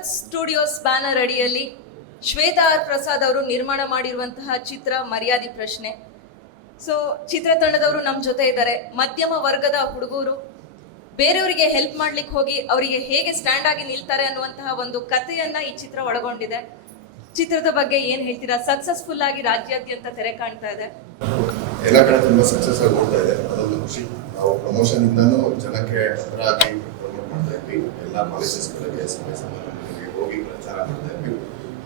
ಸಖತ್ studios banner ಅಡಿಯಲ್ಲಿ Shweta R Prasad ಅವರು ನಿರ್ಮಾಣ ಮಾಡಿರುವಂತಹ ಚಿತ್ರ ಮರ್ಯಾದಿ ಪ್ರಶ್ನೆ. ಸೊ ಚಿತ್ರತಂಡದವರು ನಮ್ಮ ಜೊತೆ ಇದ್ದಾರೆ. ಮಧ್ಯಮ ವರ್ಗದ ಹುಡುಗರು. ಬೇರೆಯವರಿಗೆ ಹೆಲ್ಪ್ ಮಾಡ್ಲಿಕ್ಕೆ ಹೋಗಿ ಅವರಿಗೆ ಹೇಗೆ ಸ್ಟ್ಯಾಂಡ್ ಆಗಿ ನಿಲ್ತಾರೆ ಅನ್ನುವಂತಹ ಒಂದು ಕಥೆಯನ್ನ ಈ ಚಿತ್ರ ಒಳಗೊಂಡಿದೆ. ಚಿತ್ರದ ಬಗ್ಗೆ ಏನ್ ಹೇಳ್ತೀರಾ? ಸಕ್ಸಸ್ಫುಲ್ ಆಗಿ ರಾಜ್ಯಾದ್ಯಂತ ತೆರೆ ಕಾಣ್ತಾ ಇದೆ. ಎಲ್ಲ ತುಂಬಾ ಸಕ್ಸಸ್ ಆಗಿ ಇದೆ. ಅದೊಂದು ಖುಷಿ. ನಾವು ಪ್ರಮೋಷನ್ ಇಂದಾನು ಜನಕ್ಕೆ ಹತ್ತಿರಾಗಿ ಪ್ರಮೋಟ್ ಮಾಡ್ತಾ ಇದ್ವಿ. ಎಲ್ಲ ಕಾಲೇಜಸ್ಗಳಿಗೆ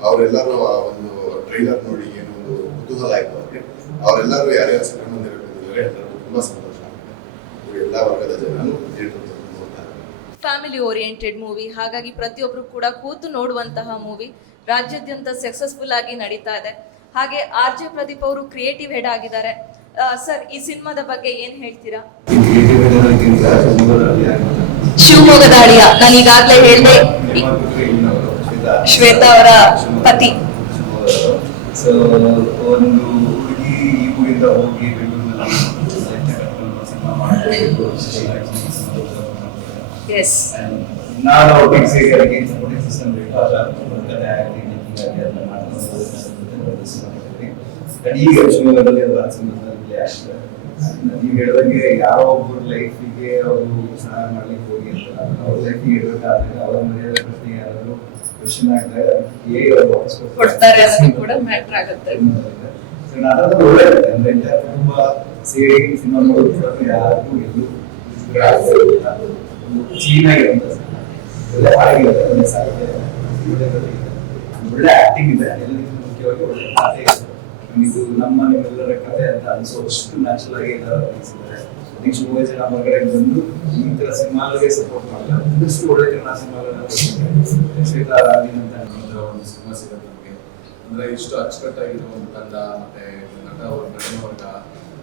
ಅವರೆಲ್ಲರೂ ಆ ಒಂದು ಟ್ರೈಲರ್ ನೋಡಿ ಏನೋ ಒಂದು ಕುತೂಹಲ ಆಯ್ತು ಅವ್ರಿಗೆ. ಅವರೆಲ್ಲರೂ ಯಾರ್ಯಾರು ಬಂದಿದ್ದಾರೆ ಎಲ್ಲರಿಗೂ ತುಂಬಾ ಸಂತೋಷ ಆಗುತ್ತೆ. ಎಲ್ಲ ವರ್ಗದ ಜನನು ಥಿಯೇಟರ್ ಫ್ಯಾಮಿಲಿ ಓರಿಯೆಂಟೆಡ್ ಮೂವಿ ಹಾಗಾಗಿ ಪ್ರತಿಯೊಬ್ರು ಕೂಡ ಕೂತು ನೋಡುವಂತಹ ಮೂವಿ ರಾಜ್ಯಾದ್ಯಂತ ಸಕ್ಸಸ್ಫುಲ್ ಆಗಿ ನಡೀತಾ ಇದೆ. ಹಾಗೆ ಆರ್ ಜೆ ಪ್ರದೀಪ್ ಅವರು ಕ್ರಿಯೇಟಿವ್ ಹೆಡ್ ಆಗಿದ್ದಾರೆ. ಸರ್ ಈ ಸಿನಿಮಾದ ಬಗ್ಗೆ ಏನ್ ಹೇಳ್ತೀರಾ? ಶಿವಮೊಗ್ಗದ ಅಳಿಯ. ನಾನು ಈಗಾಗಲೇ ಹೇಳಿದೆ ಶ್ವೇತಾ ಅವರ ಪತಿ. ಸೊ ಒಂದು ಹುಡುಗಿ ಈ ಊರಿಂದ ಹೋಗಿ ನಾನು ಒಟ್ಟಿಗೆ ಸೇರಿ ಅದಕ್ಕೆ ಸಪೋರ್ಟಿಂಗ್ ಸಿಸ್ಟಮ್ ಬೇಕಾದ ಕಥೆ ಆಗಲಿ ಟೆಕ್ನಿಕ್ ಆಗಲಿ ಅದನ್ನ ಮಾಡ್ಕೊಂಡು ಈಗ ಶಿವಮೊಗ್ಗದಲ್ಲಿ ಅದು ಸಂದರ್ಭದಲ್ಲಿ ಆಗ್ತದೆ ನೀವು ಹೇಳಿದಂಗೆ ಯಾರೋ ಒಬ್ಬರ ಲೈಫಿಗೆ ಅವರು ಸಹಾಯ ಮಾಡ್ಲಿಕ್ಕೆ ಹೋಗಿ ಅಂತ ಅವ್ರ ಲೈಫಿಗೆ ಇರಬೇಕಾದ್ರೆ ಅವರ ಮನೆಯ ಪ್ರಶ್ನೆ ಯಾರಾದರೂ ಕೊಡ್ತಾರೆ ಅನ್ನೋದು ಕೂಡ ಮ್ಯಾಟ್ರ್ ಆಗುತ್ತೆ. ಸೊ ಅದೊಂದು ಒಳ್ಳೆಯದು ಅಂದ್ರೆ ಸಿನಿಮಾ ನೋಡೋದು ಯಾರಿಗೂ ಎಲ್ಲೂ ಕ್ಲೀನ್ ಆಗಿರುವಂತ ಒಳ್ಳೆ ಆಕ್ಟಿಂಗ್ ಇದೆ. ಎಲ್ಲರಿಗಿಂತ ಮುಖ್ಯವಾಗಿ ಒಳ್ಳೆ ಇದೆ. ಇದು ನಮ್ಮ ನಿಮ್ಮೆಲ್ಲರ ಕಥೆ ಅಂತ ಅನ್ಸೋಷ್ಟು ನ್ಯಾಚುರಲ್ ಆಗಿ ಎಲ್ಲರೂ ಅನಿಸಿದ್ದಾರೆ ನೆಕ್ಸ್ಟ್ ಮೂವೇ ಜನ ಹೊರಗಡೆ ಬಂದು ಈ ತರ ಸಿನಿಮಾಗಳಿಗೆ ಸಪೋರ್ಟ್ ಮಾಡಲ್ಲ ಇನ್ನಷ್ಟು ಒಳ್ಳೆ ಜನ ಸಿನಿಮಾಗಳನ್ನ ಶ್ವೇತಾ ರಾಗಿನ್ ಅಂತ ಒಂದು ಸಿನಿಮಾ ಸಿಗುತ್ತೆ ನಮಗೆ. ಅಂದ್ರೆ ಇಷ್ಟು ಅಚ್ಚುಕಟ್ಟಾಗಿರೋ ಒಂದು ತಂಡ, ಮತ್ತೆ ನಟ ಅವ್ರ, ನಟನ ವರ್ಗ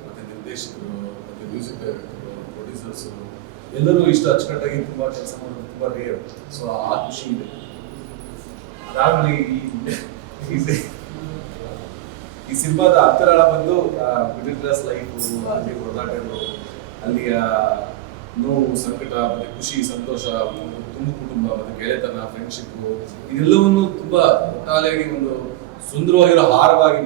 ಮತ್ತೆ ನಿರ್ದೇಶಕರು, ಮತ್ತೆ ಮ್ಯೂಸಿಕ್ ಡೈರೆಕ್ಟರ್ ಪ್ರೊಡ್ಯೂಸರ್ಸ್ ಎಲ್ಲರೂ ಇಷ್ಟು ಅಚ್ಚುಕಟ್ಟಾಗಿ ತುಂಬಾ ಕೆಲಸ ಮಾಡೋದು ತುಂಬಾ ರೇರ್ ಸೊ ಆ ಖುಷಿ ಇದೆ. ಅದಾದ್ಮೇಲೆ ಈ ಈ- ಸಿನಿಮಾದ ಅಂತರಾಳ ಬಂದು ಮಿಡಲ್ ಕ್ಲಾಸ್ ಲೈಫು ಅಲ್ಲಿ ಹೊಡೆದಾಟಗಳು ಅಲ್ಲಿಯ ನೋವು, ಸಂಕಟ, ಮತ್ತೆ ಖುಷಿ, ಸಂತೋಷ ತುಂಬ ಕುಟುಂಬ, ಮತ್ತೆ ಗೆಳೆತನ ಫ್ರೆಂಡ್ಶಿಪ್ ಇದೆಲ್ಲವನ್ನು ತುಂಬಾ ಒಟ್ಟಾಲೆಯಾಗಿ ಒಂದು ಸುಂದರವಾಗಿರೋ ಹಾರವಾಗಿ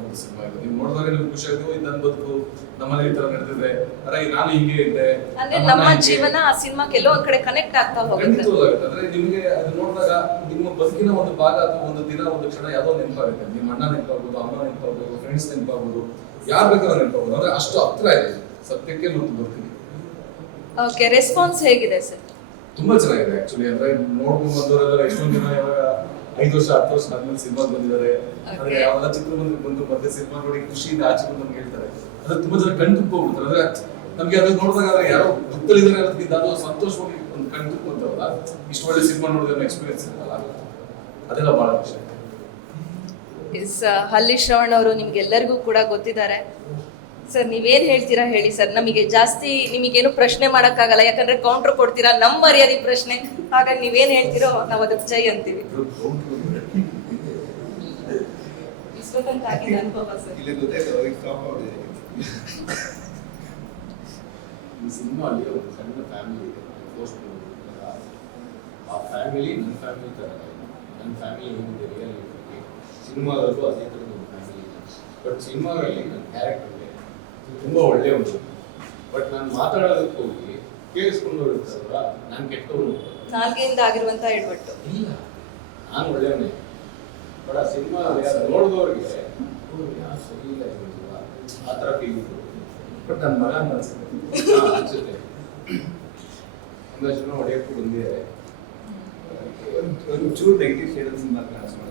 ಒಂದು ಸಿನಿಮಾ ಇದು. ನೀವು ನೋಡಿದಾಗ ನಿಮ್ಗೆ ಖುಷಿ ಆಗುತ್ತೆ ಇದು ನನ್ನ ಬದುಕು ನಮ್ಮಲ್ಲಿ ಈ ತರ ನಡೆದಿದೆ ಅರೆ ನಾನು ಹಿಂಗೆ ಇದ್ದೆ ಅಂದ್ರೆ ನಮ್ಮ ಜೀವನ ಆ ಸಿನಿಮಾ ಕೆಲವೊಂದ್ ಕಡೆ ಕನೆಕ್ಟ್ ಆಗ್ತಾ ಹೋಗುತ್ತೆ. ಖಂಡಿತವಾಗುತ್ತೆ ಅಂದ್ರೆ ನಿಮ್ಗೆ ಅದು ನೋಡಿದಾಗ ನಿಮ್ಮ ಬದುಕಿನ ಒಂದು ಭಾಗ ಅಥವಾ ಒಂದು ದಿನ ಒಂದು ಕ್ಷಣ ಯಾವುದೋ ನೆನಪಾಗುತ್ತೆ. ನಿಮ್ಮ ಅಣ್ಣ ನೆನಪಾಗ್ಬೋದು ಅಮ್ಮ ನೆನಪಾಗ್ಬೋದು ಫ್ರೆಂಡ್ಸ್ ನೆನಪಾಗ್ಬೋದು ಯಾರು ಬೇಕಾದ್ರೂ ನೆನಪಾಗ್ಬೋದು. ಅಂದ್ರೆ ಅಷ್ಟು ಹತ್ರ ಇದೆ. ಸತ್ಯಕ್ಕೆ ಮತ್ತು ಬದುಕಿಗೆ ಓಕೆ ರೆಸ್ಪಾನ್ಸ್ ಹೇಗಿದೆ ಸರ್? ತುಂಬಾ ಚೆನ್ನಾಗಿದೆ ಆಕ್ಚುಲಿ ಅಂದ್ರೆ ನೋಡ್ಕೊಂಡು ಬಂದವರೆಲ್ಲ ಎಷ್ಟೊಂದು ಜನ ಇವಾಗ ಐದು ವರ್ಷ ಹತ್ತು ವರ್ಷ ಆದ್ಮೇಲೆ ಸಿನಿಮಾ ಬಂದಿದ್ದಾರೆ. ಅಂದ್ರೆ. ಯಾವ್ದೆಲ್ಲ ಚಿತ್ರಮಂದಿರ ಬಂದು ಮತ್ತೆ ಸಿನಿಮಾ ನೋಡಿ ಖುಷಿಯಿಂದ ಆಚೆ ಬಂದು ನಮ್ಗೆ ಹೇಳ್ತಾರೆ. ಅಂದ್ರೆ ತುಂಬಾ ಜನ ಕಣ್ ತುಂಬ ಹೋಗ್ಬಿಡ್ತಾರೆ ಅಂದ್ರೆ ನಮ್ಗೆ ಅದನ್ನ ನೋಡಿದಾಗ ಅಂದ್ರೆ ಯಾರೋ ದುಃಖದಲ್ಲಿದ್ದಾರೆ ಅನ್ನೋದಕ್ಕಿಂತ ಅದು ಸಂತೋಷವಾಗಿ ಒಂದು ಕಣ್ ತುಂಬ್ಕೊಂತಾರಲ್ಲ ಇಷ್ಟು ಒಳ್ಳೆ ಸಿನಿಮಾ ನೋಡಿದ್ರೆ ಎಕ್ಸ್ಪೀರಿಯನ್ಸ್ ಇರಲ್ಲ. ಅದೆಲ್ಲ ಬಹಳ ಖುಷಿ. ಇಸ್ ಹಲ್ಲಿ ಶ್ರವಣ್ ಅವರು ನಿಮ್ಗೆಲ್ಲರಿಗೂ ಕೂಡ ಗೊತ್ತಿದ್ದಾರೆ. ಸರ್ ನೀವೇನ್ ಹೇಳ್ತೀರಾ ಹೇಳಿ ಸರ್? ನಮಗೆ ಜಾಸ್ತಿ ನಿಮಗೇನು ಪ್ರಶ್ನೆ ಮಾಡೋಕ್ಕಾಗಲ್ಲ. ಯಾಕಂದ್ರೆ ಕೌಂಟರ್ ಕೊಡ್ತೀರಾ ನಮ್ಮ ಮರ್ಯಾದೆ ಪ್ರಶ್ನೆ. ಹಾಗಾಗಿ ನೀವೇನ್ ಹೇಳ್ತೀರೋ ನಾವು ಅದಕ್ಕೆ ಜೈ ಅಂತೀವಿ. ಸಿನಿಮಾ ಅಲ್ಲಿ ಒಂದು ಸಣ್ಣ ಫ್ಯಾಮಿಲಿ ಇದೆ ಪೋಸ್ಟ್ ಆ ಫ್ಯಾಮಿಲಿ ನನ್ನ ಫ್ಯಾಮಿಲಿ ಥರ ನನ್ನ ಫ್ಯಾಮಿಲಿ ಹೇಗಿದೆ ರಿಯಲ್ ಸಿನಿಮಾದಲ್ಲೂ ಅದೇ ಥರದ ಒಂದು ಫ್ಯಾಮಿಲಿ ಇದೆ. ಬಟ್ ಸಿನಿಮಾಗಳಲ್ಲಿ ನನ್ನ ಕ್ಯಾರೆಕ್ಟರ್ ಇದೆ ಒಳ್ಳೆಯ ಒಂದು ಬಟ್ ನಾನು ಮಾತಾಡೋದಕ್ಕೆ ಹೋಗಿ ಕೇಳಿಸ್ಕೊಂಡು ಇರ್ತಾರಲ್ಲ ನಾನು ಕೆಟ್ಟವನು. ನಾಲ್ಗೆಯಿಂದ ಆಗಿರುವಂತ ಹೇಳ್ಬಿಟ್ಟು ಇಲ್ಲ ನಾನು ಒಳ್ಳೆಯವನೇ. ಬಟ್ ಆ ಸಿನಿಮಾ ನೋಡಿದವ್ರಿಗೆ ಯಾರು ಸರಿ ಇಲ್ಲ ಆ ಥರ ಫೀಲಿಂಗ್ ಬಟ್ ನನ್ನ ಮಗ ಅನ್ಸುತ್ತೆ. ಅನ್ಸುತ್ತೆ. ಒಂದಷ್ಟು ಜನ ಹೊಡೆಯಕ್ಕೂ ಬಂದಿದ್ದಾರೆ. ಒಂದ್- ಒಂಚೂರು ನೆಗೆಟಿವ್ ಶೇಡ್ ಸಿನಿಮಾ ಕಾಣಿಸ್ಕೊಳ್ತಾರೆ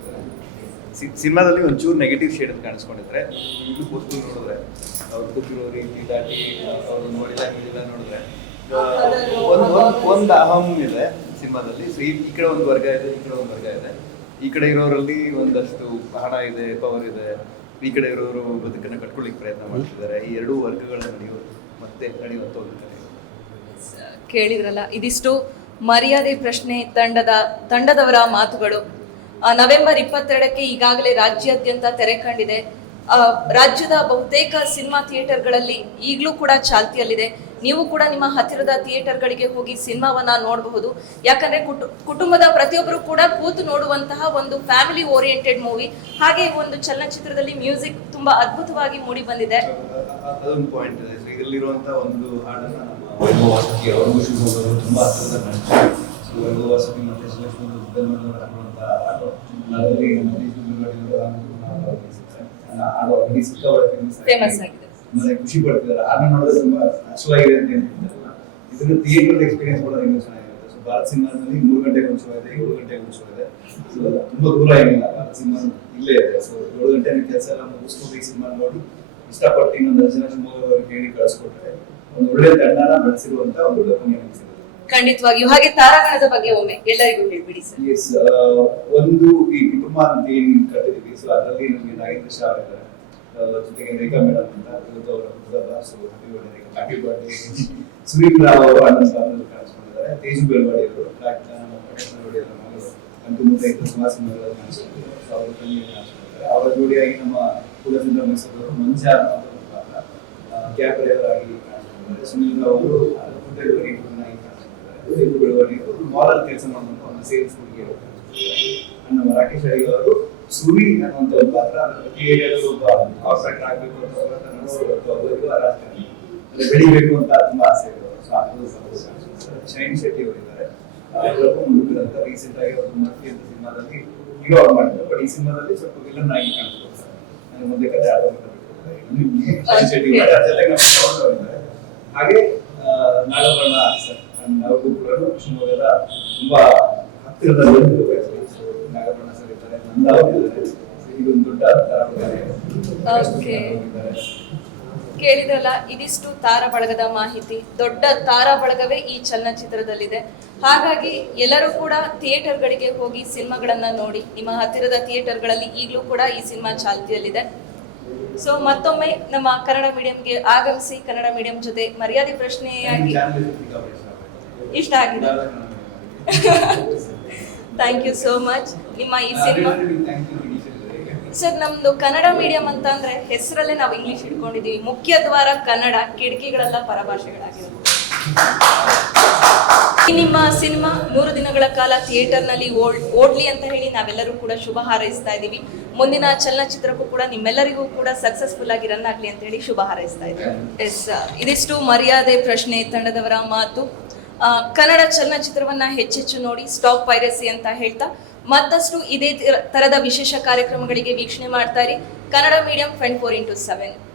ಸಿನಿಮಾದಲ್ಲಿ ಒಂಚೂರು ನೆಗೆಟಿವ್ ಶೇಡ್ ಅಂತ ಕಾಣಿಸ್ಕೊಂಡಿದ್ರೆ, ಇನ್ನು ಪೋಸ್ಟ್ ನೋಡಿದ್ರೆ, ಅವ್ರು ಕೂತಿರೋ ರೀತಿ ದಾಟಿ ಅವ್ರು ನೋಡಿಲ್ಲ, ಹೀಗಿಲ್ಲ ನೋಡಿದ್ರೆ ಒಂದು ಒಂದು ಅಹಂ ಇದೆ ಸಿನಿಮಾದಲ್ಲಿ. ಸೊ ಈ ಕಡೆ ಒಂದು ವರ್ಗ ಇದೆ, ಈ ಕಡೆ ಒಂದು ವರ್ಗ ಇದೆ. ಈ ಕಡೆ ಇರೋರಲ್ಲಿ ಒಂದಷ್ಟು ಹಣ ಇದೆ ಪವರ್ ಇದೆ. ಈ ಕಡೆ ಇರೋರು ಬದುಕನ್ನು ಕಟ್ಕೊಳ್ಳಿಕ್ಕೆ ಪ್ರಯತ್ನ ಮಾಡ್ತಿದ್ದಾರೆ. ಈ ಎರಡೂ ವರ್ಗಗಳ ನಡೆಯೋದು ಮತ್ತೆ ನಡೆಯುವಂಥ ಒಂದು ಕೇಳಿದ್ರಲ್ಲ, ಇದಿಷ್ಟು ಮರ್ಯಾದೆ ಪ್ರಶ್ನೆ, ತಂಡದ, ತಂಡದವರ ಮಾತುಗಳು. ನವೆಂಬರ್ ಇಪ್ಪತ್ತೆರಡಕ್ಕೆ ಈಗಾಗಲೇ ರಾಜ್ಯಾದ್ಯಂತ ತೆರೆ ಕಂಡಿದೆ. ರಾಜ್ಯದ ಬಹುತೇಕ ಸಿನಿಮಾ ಥಿಯೇಟರ್ಗಳಲ್ಲಿ ಈಗಲೂ ಕೂಡ ಚಾಲ್ತಿಯಲ್ಲಿದೆ. ನೀವು ಕೂಡ ನಿಮ್ಮ ಹತ್ತಿರದ ಥಿಯೇಟರ್ಗಳಿಗೆ ಹೋಗಿ ಸಿನಿಮಾವನ್ನ ನೋಡಬಹುದು. ಯಾಕಂದ್ರೆ ಕುಟು- ಕುಟುಂಬದ ಪ್ರತಿಯೊಬ್ಬರು ಕೂಡ ಕೂತು ನೋಡುವಂತಹ ಒಂದು ಫ್ಯಾಮಿಲಿ ಓರಿಯೆಂಟೆಡ್ ಮೂವಿ ಹಾಗೆ ಒಂದು ಚಲನಚಿತ್ರದಲ್ಲಿ ಮ್ಯೂಸಿಕ್ ತುಂಬಾ ಅದ್ಭುತವಾಗಿ ಮೂಡಿ ಬಂದಿದೆ. ಒಂದು ಹಾಡನ್ನ ನಮ್ಮ ವೈಭವ ವಾಸುಕಿ ಅವ್ರಿಗೂ ಶಿವಮೊಗ್ಗದವರು ತುಂಬಾ ಹತ್ತಿರದ ಫ್ರೆಂಡ್ಸ್ ಸೊ ವೈಭವ ವಾಸುಕಿ ಮತ್ತೆ ಶ್ರೀಲಕ್ಷ್ಮಿ ಅದರಲ್ಲಿ ಸಿಕ್ಕಾಪಟ್ಟೆ. ಮತ್ತೆ ಖುಷಿ ಪಡ್ತಿದ್ದಾರೆ ಹಾಡನ್ನ ನೋಡಿದ್ರೆ ತುಂಬಾ ಹಸುವಾಗಿದೆ ಅಂತ ಇದನ್ನ ಥಿಯೇಟರ್ ಎಕ್ಸ್ಪೀರಿಯನ್ಸ್ ಮಾಡೋದು ಇನ್ನೂ ಚೆನ್ನಾಗಿರುತ್ತೆ. ಸೊ ಭಾರತ್ ಸಿನಿಮಾದಲ್ಲಿ ಮೂರು ಗಂಟೆಗೆ ಒಂದು ಶೋ ಇದೆ ಏಳು ಗಂಟೆಗೆ ಒಂದು ಶೋ ಇದೆ. ಸೊ ತುಂಬಾ ದೂರ ಏನಿಲ್ಲ. ಭಾರತ್ ಸಿನಿಮಾ ಇಲ್ಲೇ ಇದೆ. ಸೊ ಏಳು ಗಂಟೆ ಕೆಲಸ ಎಲ್ಲ ಮುಗಿಸ್ಕೊಂಡು ಈ ಸಿನಿಮಾ ನೋಡಿ ಇಷ್ಟಪಟ್ಟು ಇನ್ನೊಂದು ಜನ ಶಿವಮೊಗ್ಗದವ್ರಿಗೆ ಹೇಳಿ ಕಳಿಸ್ಕೊಟ್ರೆ ಒಂದು ಒಳ್ಳೆ ತಂಡನ ನಡೆಸಿರುವಂತ ಒಂದು ಅನಿಸಿದೆ ಖಂಡಿತವಾಗಿಯೂ. ಹಾಗೆ ತಾರಾಗಣದ ಬಗ್ಗೆ ಒಮ್ಮೆ ಎಲ್ಲರಿಗೂ ಹೇಳ್ಬಿಡಿ ಸರ್. ಎಸ್ ಒಂದು ಈ ಕುಟುಂಬ ಅಂತ ಏನು ಕಟ್ಟಿದೀವಿ ಸೊ ಅದರಲ್ಲಿ ನಮಗೆ ನಾಗೇಂದ್ರ ಶಾ ಜೊತೆಗೆ ರೇಖಾ ಮೇಡಮ್ ಅಂತ ಅವರ so happy birthday Sunil Rao ಅವರು ಅಣ್ಣ ಕಾಣಿಸ್ಕೊಂಡಿದ್ದಾರೆ. ತೇಜು ಬೆಳವಾಡಿ ಅವರು ಬೆಳವಾಡಿ ಅವರ ಅಂತೂ ಮುಂದೆ ಸುಮಾರು ಕಾಣಿಸ್ಕೊಂಡಿದ್ದಾರೆ. ಅವರ ಜೋಡಿಯಾಗಿ ನಮ್ಮ ಕುಲಚಂದ್ರ ಮೈಸೂರು ಮಂಜ ಅಂತ ಕ್ಯಾಬ್ ಡ್ರೈವರ್ ಆಗಿ ಕಾಣಿಸ್ಕೊಂಡಿದ್ದಾರೆ. ಸುನೀಲ್ ರಾವ್ ಅವರು ಕಾಣಿಸ್ಕೊಂಡಿದ್ದಾರೆ ಬೆಳವಣಿಗೆ ಒಂದು ಮಾಲಲ್ಲಿ ಕೆಲಸ ಮಾಡುವಂತ ಒಂದು ಸೇಲ್ಸ್ ಹುಡುಗಿ ನಮ್ಮ ರಾಕೇಶ್ ಅಡಿಗೆ ಅವರು ಸುರಿ ಅನ್ನುವಂತ ಒಂದು ಪಾತ್ರ ಅಂದ್ರೆ ಪ್ರತಿ ಏರಿಯಾದಲ್ಲೂ ಒಬ್ಬ ಆಗ್ಬೇಕು ಅಂತ ಒಬ್ಬ ರಾಜಕಾರಣಿ ಅಂದ್ರೆ ಬೆಳಿಬೇಕು ಅಂತ ತುಂಬಾ ಆಸೆ ಇರೋರು. ಶೈನ್ ಶೆಟ್ಟಿ ಅವರಿದ್ದಾರೆ. ಅವರೊಬ್ಬ ಮುದುಕರಂತ ರೀಸೆಂಟ್ ಆಗಿ ಅವರು ಮರ್ತಿ ಅಂತ ಸಿನಿಮಾದಲ್ಲಿ ಹೀರೋ ಅವ್ರು ಮಾಡಿದ್ರು ಬಟ್ ಈ ಸಿನಿಮಾದಲ್ಲಿ ಸ್ವಲ್ಪ ವಿಲನ್ ಆಗಿ ಕಾಣಿಸ್ತಾರೆ ನಾನು ಮುಂದೆ ಕತೆ ಆಡೋ ಶೈನ್ ಶೆಟ್ಟಿ ಜೊತೆಗೆ ಹಾಗೆ ಆ, ನಾಗಭರಣ ಸರ್. ಅವ್ರಿಗೂ ಕೂಡ ಶಿವಮೊಗ್ಗದ ತುಂಬಾ ಹತ್ತಿರದ ಸರ್ ಇದ್ದಾರೆ ನಂದ ಅವರಿದ್ದಾರೆ ಇದೊಂದು ದೊಡ್ಡ. ಕೇಳಿದ್ರಲ್ಲ ಇದಿಷ್ಟು ತಾರ ಬಳಗದ ಮಾಹಿತಿ. ದೊಡ್ಡ ತಾರ ಬಳಗವೇ ಈ ಚಲನಚಿತ್ರದಲ್ಲಿದೆ. ಹಾಗಾಗಿ ಎಲ್ಲರೂ ಕೂಡ ಥಿಯೇಟರ್ಗಳಿಗೆ ಹೋಗಿ ಸಿನಿಮಾಗಳನ್ನ ನೋಡಿ. ನಿಮ್ಮ ಹತ್ತಿರದ ಥಿಯೇಟರ್ಗಳಲ್ಲಿ ಈಗಲೂ ಕೂಡ ಈ ಸಿನಿಮಾ ಚಾಲ್ತಿಯಲ್ಲಿದೆ. ಸೊ ಮತ್ತೊಮ್ಮೆ ನಮ್ಮ ಕನ್ನಡ ಮೀಡಿಯಂಗೆ ಆಗಮಿಸಿ ಕನ್ನಡ ಮೀಡಿಯಂ ಜೊತೆ ಮರ್ಯಾದೆ ಪ್ರಶ್ನೆಯಾಗಿ ಇಷ್ಟ. ಆಗಿದೆ. ಥ್ಯಾಂಕ್ ಯು ಸೋ ಮಚ್ ನಿಮ್ಮ ಈ ಸಿನಿಮಾ ಸರ್, ನಮ್ದು ಕನ್ನಡ ಮೀಡಿಯಂ ಅಂತ ಅಂದ್ರೆ ಹೆಸರಲ್ಲೇ ನಾವು ಇಂಗ್ಲಿಷ್ ಇಟ್ಕೊಂಡಿದೀವಿ. ಮುಖ್ಯ ದ್ವಾರ ಕನ್ನಡ, ಕಿಟಕಿಗಳೆಲ್ಲ ಪರಭಾಷೆಗಳಾಗಿರುತ್ತೆ ಈ ನಿಮ್ಮ ಸಿನಿಮಾ ನೂರು ದಿನಗಳ ಕಾಲ ಥಿಯೇಟರ್ನಲ್ಲಿ ನಲ್ಲಿ ಓಡ್ಲಿ ಅಂತ ಹೇಳಿ ನಾವೆಲ್ಲರೂ ಕೂಡ ಶುಭ ಹಾರೈಸ್ತಾ ಇದ್ದೀವಿ ಮುಂದಿನ ಚಲನಚಿತ್ರಕ್ಕೂ ಕೂಡ ನಿಮ್ಮೆಲ್ಲರಿಗೂ ಕೂಡ ಸಕ್ಸಸ್ಫುಲ್ ಆಗಿ ರನ್ ಆಗಲಿ ಅಂತ ಹೇಳಿ ಶುಭ ಹಾರೈಸ್ತಾ ಇದ್ದೀವಿ ಎಸ್ ಇದಿಷ್ಟು ಮರ್ಯಾದೆ ಪ್ರಶ್ನೆ ತಂಡದವರ ಮಾತು. ಕನ್ನಡ ಚಲನಚಿತ್ರವನ್ನ ಹೆಚ್ಚೆಚ್ಚು ನೋಡಿ ಸ್ಟಾಪ್ ಪೈರಸಿ ಅಂತ ಹೇಳ್ತಾ ಮತ್ತಷ್ಟು ಇದೇ ತರ- ತರದ ವಿಶೇಷ ಕಾರ್ಯಕ್ರಮಗಳಿಗೆ ವೀಕ್ಷಣೆ ಮಾಡ್ತಾ ಇರಿ. Kannada medium twenty four into seven.